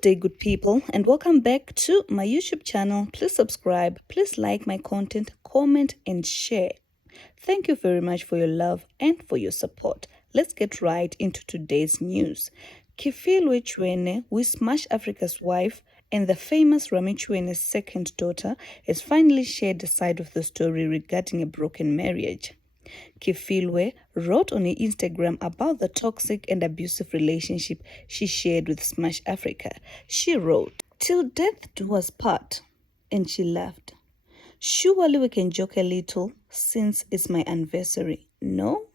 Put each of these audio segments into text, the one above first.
Good day, good people, and welcome back to my YouTube channel. Please subscribe, please like my content, comment, and share. Thank you very much for your love and for your support. Let's get right into today's news. Kifilwe Chwene, who is Smash Afrika's wife and the famous Rami Chwene's second daughter, has finally shared a side of the story regarding a broken marriage. Kifilwe wrote on her Instagram about the toxic and abusive relationship she shared with Smash Afrika. She wrote, "Till death do us part," and she laughed. "Surely we can joke a little since it's my anniversary, no?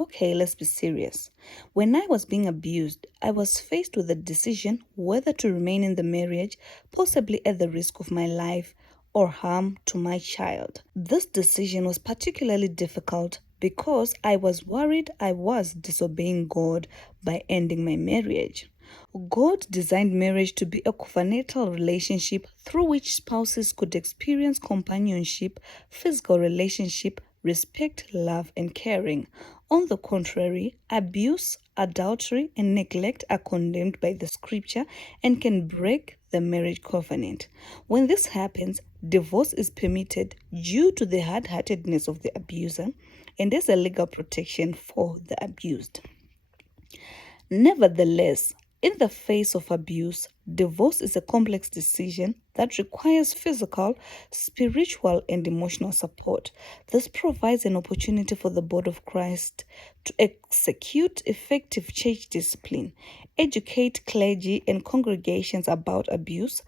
Okay, let's be serious. When I was being abused, I was faced with a decision whether to remain in the marriage, possibly at the risk of my life or harm to my child. This decision was particularly difficult because I was worried I was disobeying God by ending my marriage. God designed marriage to be a covenantal relationship through which spouses could experience companionship, physical relationship, respect, love, and caring. On the contrary, abuse, adultery, and neglect are condemned by the scripture and can break the marriage covenant. When this happens, divorce is permitted due to the hard-heartedness of the abuser and as a legal protection for the abused. Nevertheless, in the face of abuse, divorce is a complex decision that requires physical, spiritual, and emotional support. This provides an opportunity for the body of Christ to execute effective church discipline, educate clergy and congregations about abuse,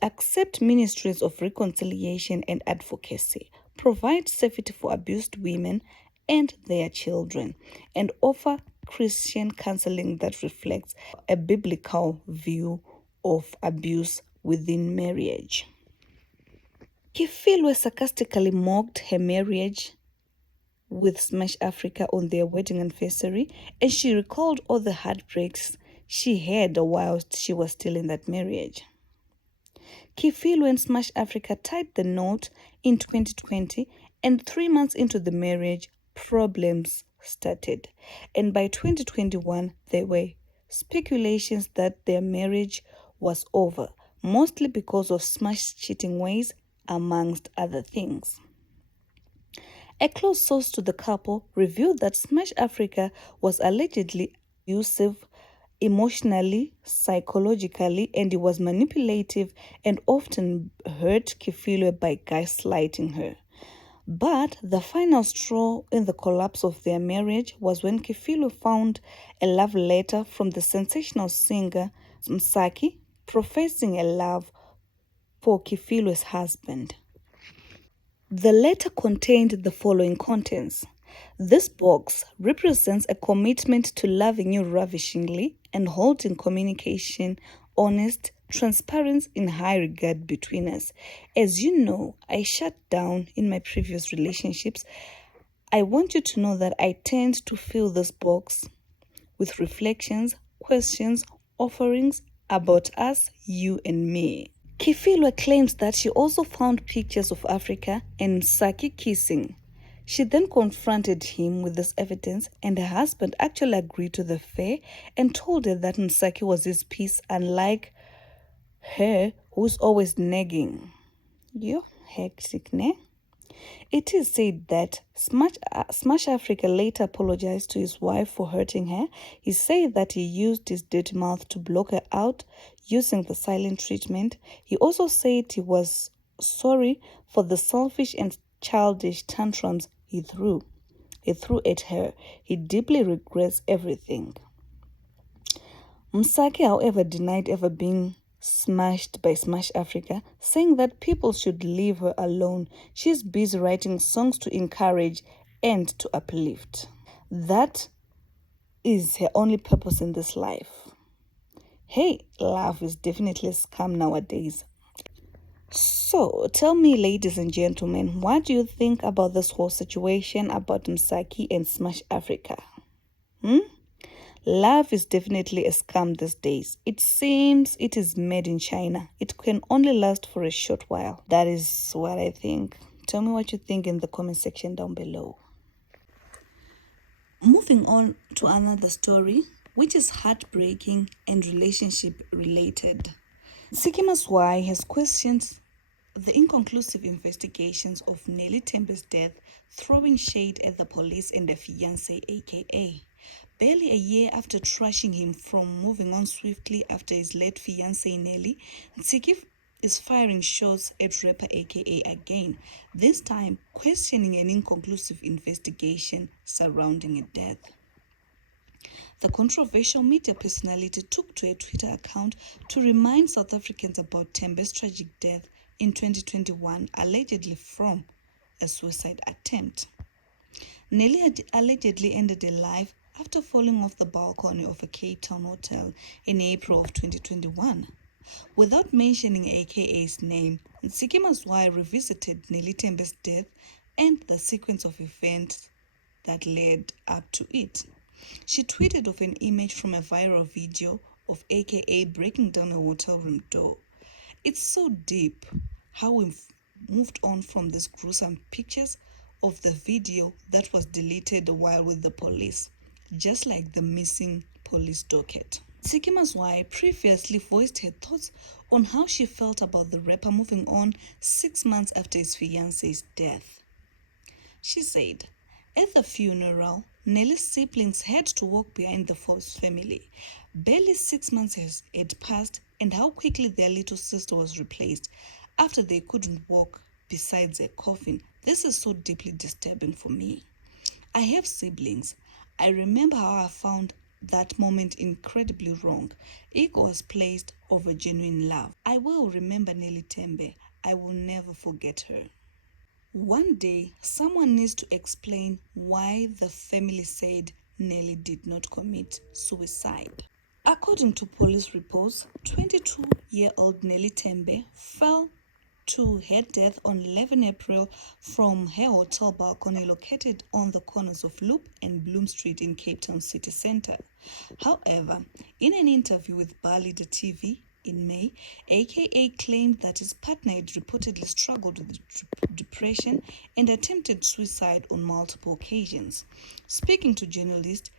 accept ministries of reconciliation and advocacy, provide safety for abused women and their children, and offer Christian counseling that reflects a biblical view of abuse within marriage. Kifilwe sarcastically mocked her marriage with Smash Afrika on their wedding anniversary, and she recalled all the heartbreaks she had whilst she was still in that marriage. Kifilwe and Smash Afrika tied the knot in 2020, and 3 months into the marriage, problems started. And by 2021, there were speculations that their marriage was over, mostly because of Smash's cheating ways, amongst other things. A close source to the couple revealed that Smash Afrika was allegedly abusive emotionally, psychologically, and he was manipulative and often hurt Kifilwe by gaslighting her. But the final straw in the collapse of their marriage was when Kifilwe found a love letter from the sensational singer Ntsiki, professing a love for Kifilwe's husband. The letter contained the following contents. "This box represents a commitment to loving you ravishingly and holding communication honest, transparent, in high regard between us. As you know, I shut down in my previous relationships. I want you to know that I tend to fill this box with reflections, questions, offerings about us, you and me." Kifilwe claims that she also found pictures of Afrika and Ntsiki kissing. She then confronted him with this evidence, and her husband actually agreed to the affair and told her that Ntsiki was his piece, unlike her, who's always nagging. Yo, hectic, ne? It is said that Smash Afrika later apologized to his wife for hurting her. He said that he used his dirty mouth to block her out using the silent treatment. He also said he was sorry for the selfish and childish tantrums he threw at her. He deeply regrets everything. Ntsiki, however, denied ever being smashed by Smash Afrika, saying that people should leave her alone. She's busy writing songs to encourage and to uplift. That is her only purpose in this life. Hey, love is definitely a scam nowadays. So, tell me, ladies and gentlemen, what do you think about this whole situation about Ntsiki and Smash Afrika? Love is definitely a scam these days. It seems it is made in China. It can only last for a short while. That is what I think. Tell me what you think in the comment section down below. Moving on to another story, which is heartbreaking and relationship related. Ntsiki Mazwai has questioned the inconclusive investigations of Nelly Tembe's death, throwing shade at the police and the fiancé, aka. Barely a year after trashing him from moving on swiftly after his late fiancée Nelly, Ntsiki is firing shots at rapper aka again, this time questioning an inconclusive investigation surrounding a death. The controversial media personality took to a Twitter account to remind South Africans about Tembe's tragic death in 2021, allegedly from a suicide attempt. Nelly had allegedly ended her life after falling off the balcony of a Cape Town hotel in April of 2021. Without mentioning AKA's name, Ntsiki Mazwai revisited Nelly Tembe's death and the sequence of events that led up to it. She tweeted of an image from a viral video of AKA breaking down a hotel room door. It's so deep how we've moved on from these gruesome pictures of the video that was deleted while with the police, just like the missing police docket. Ntsiki Mazwai previously voiced her thoughts on how she felt about the rapper moving on 6 months after his fiance's death. She said, at the funeral, Nelly's siblings had to walk behind the Forbes family. Barely 6 months had passed, and how quickly their little sister was replaced after they couldn't walk besides a coffin. This is so deeply disturbing for me. I have siblings. I remember how I found that moment incredibly wrong. Ego was placed over genuine love. I will remember Nelly Tembe. I will never forget her. One day, someone needs to explain why the family said Nelly did not commit suicide. According to police reports, 22-year-old Nelly Tembe fell to her death on 11 April from her hotel balcony located on the corners of Loop and Bloom Street in Cape Town city centre. However, in an interview with Bali the TV in May, aka claimed that his partner had reportedly struggled with depression and attempted suicide on multiple occasions. Speaking to journalists,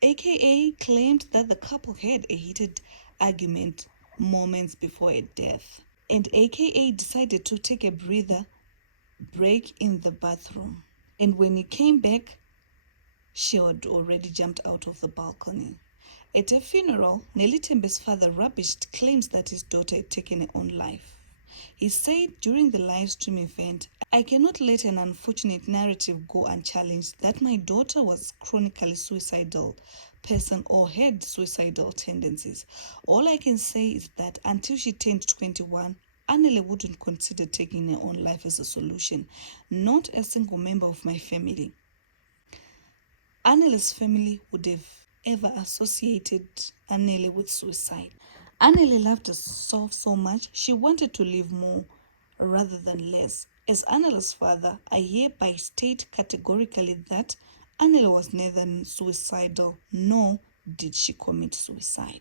aka claimed that the couple had a heated argument moments before her death, and aka decided to take a breather break in the bathroom. And when he came back, she had already jumped out of the balcony. At her funeral, Nelly Tembe's father rubbished claims that his daughter had taken her own life. He said during the live stream event, I cannot let an unfortunate narrative go unchallenged that my daughter was chronically suicidal person or had suicidal tendencies. All I can say is that until she turned 21, Anele wouldn't consider taking her own life as a solution. Not a single member of my family. Anele's family would have ever associated Anele with suicide. Anele loved herself so much, she wanted to live more rather than less. As Anele's father, I hereby state categorically that Anele was neither suicidal nor did she commit suicide.